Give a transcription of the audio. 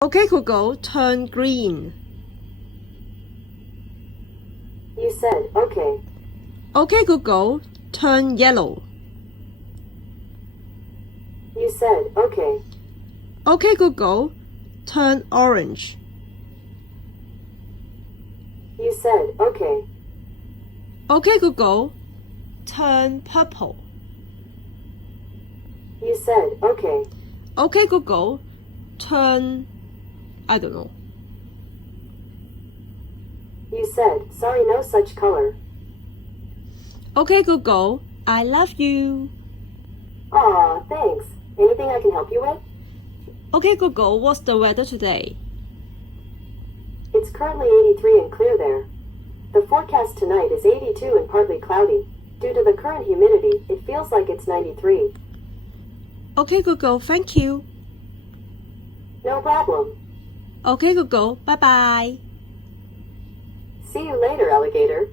Okay, Google, turn green. You said, okay. Okay, Google, turn yellow. You said, okay. Okay, Google, turn orange. You said, okay. Okay, Google, turn purple. You said, okay. Okay, Google, turn, I don't know. You said, sorry, no such color. Okay, Google, I love you. Aw, thanks. Anything I can help you with? Okay, Google, what's the weather today? It's currently 83 and clear there. The forecast tonight is 82 and partly cloudy. Due to the current humidity, it feels like it's 93. Okay, Google, thank you. No problem. Okay, Google, bye-bye. See you later, alligator.